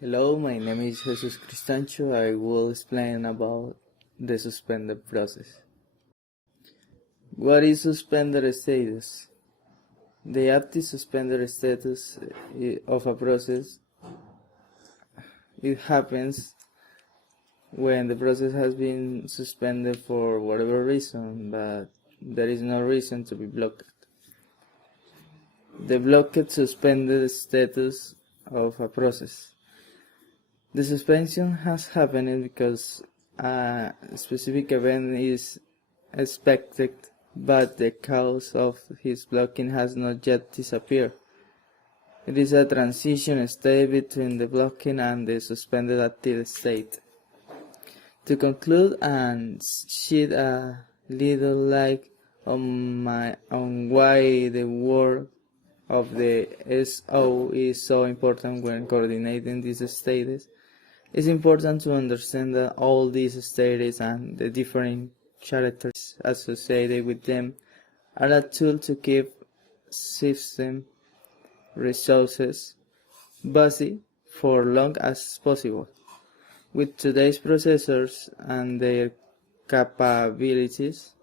Hello, my name is Jesus Cristancho. I will explain about the suspended process. What is suspended status? The active suspended status of a process, it happens when the process has been suspended for whatever reason, but there is no reason to be blocked. The blocked suspended status of a process. The suspension has happened because a specific event is expected, but the cause of his blocking has not yet disappeared. It is a transition state between the blocking and the suspended active state. To conclude and shed a little light on why the work of the SO is so important when coordinating these states, it's important to understand that all these states and the different characters associated with them are a tool to keep system resources busy for long as possible. With today's processors and their capabilities,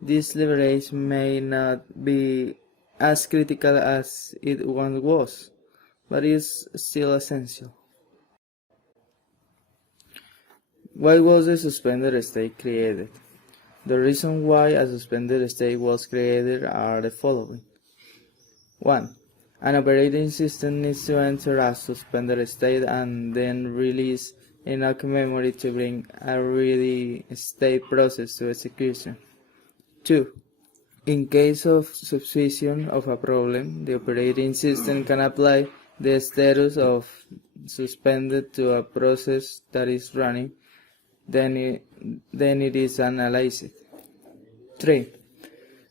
this leverage may not be as critical as it once was, but is still essential. Why was the suspended state created? The reason why a suspended state was created are the following. 1. An operating system needs to enter a suspended state and then release enough memory to bring a ready state process to execution. 2. In case of substitution of a problem, the operating system can apply the status of suspended to a process that is running. Then it is analyzed. 3.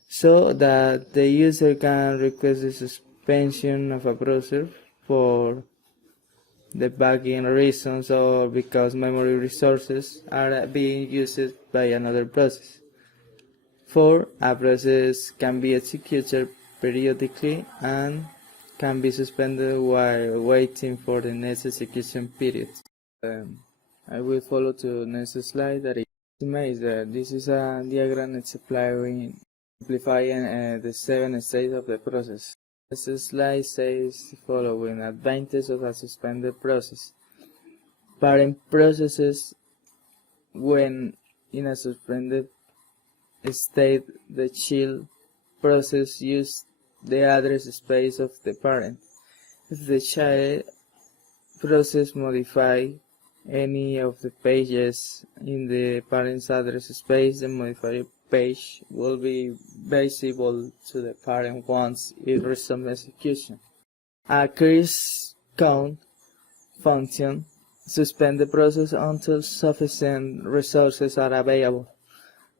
So that the user can request the suspension of a process for debugging reasons or because memory resources are being used by another process. 4. A process can be executed periodically and can be suspended while waiting for the next execution period. I will follow to the next slide that this is a diagram simplifying the 7 stages of the process. This slide says the following: advantages of a suspended process. Parent processes, when in a suspended state, the child process uses the address space of the parent. If the child process modifies any of the pages in the parent's address space, the modified page will be visible to the parent once it resumes execution. A increase count function suspends the process until sufficient resources are available.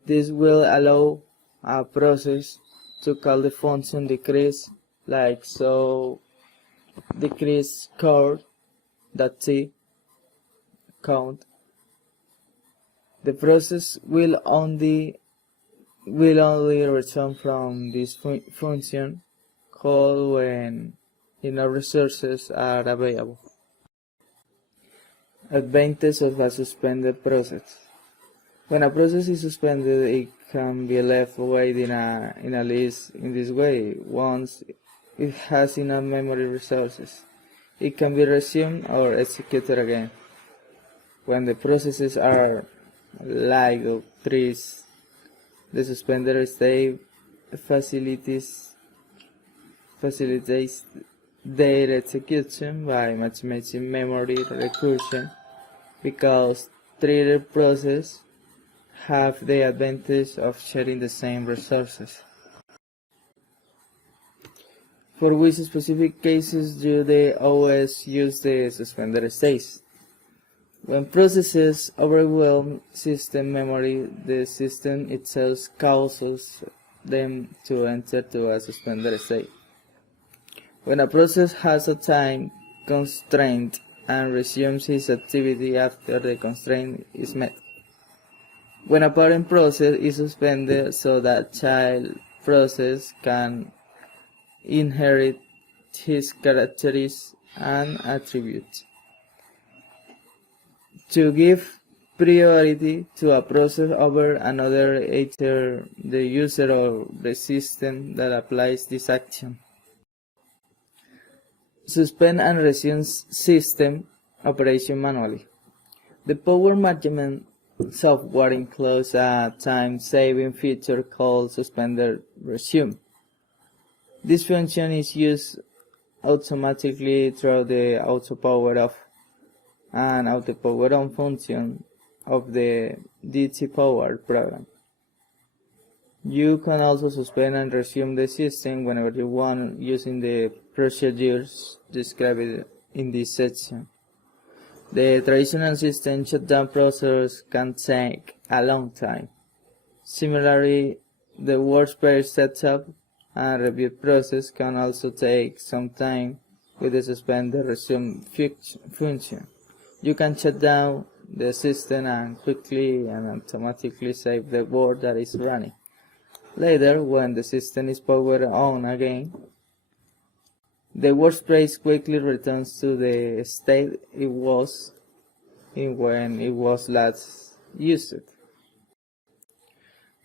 This will allow a process to call the function decrease, like so: decrease count. The process will only return from this function call when enough resources are available. Advantage of a suspended process. When a process is suspended, it can be left waiting in a list in this way. Once it has enough memory resources, it can be resumed or executed again. When the processes are like trees, the suspended state facilitates their execution by maximizing memory recursion, because treated processes have the advantage of sharing the same resources. For which specific cases do the OS use the suspended states? When processes overwhelm system memory, the system itself causes them to enter to a suspended state. When a process has a time constraint and resumes its activity after the constraint is met. When a parent process is suspended so that child process can inherit his characteristics and attributes. to give priority to a process over another either the user or the system that applies this action. Suspend and resume system operation manually. The power management software includes a time-saving feature called suspended resume. This function is used automatically through the auto power off and auto power on function of the DT Power program. You can also suspend and resume the system whenever you want using the procedures described in this section. The traditional system shutdown process can take a long time. Similarly, the workspace setup and review process can also take some time with the suspend and resume function. You can shut down the system and quickly and automatically save the board that is running. Later, when the system is powered on again, the workspace quickly returns to the state it was in when it was last used.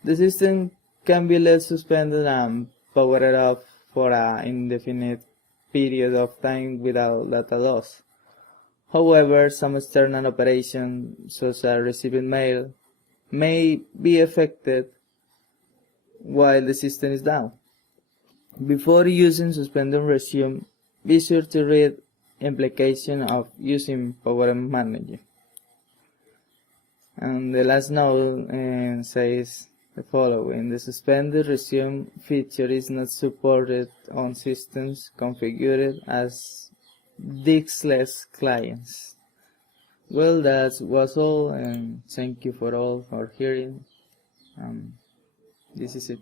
The system can be left suspended and powered off for an indefinite period of time without data loss. However, some external operations, such as receiving mail, may be affected while the system is down. Before using suspend and resume, be sure to read implication of using Power Manager. And the last note says the following: the suspend and resume feature is not supported on systems configured as diskless clients. Well, that was all, and thank you for all for hearing. This is it.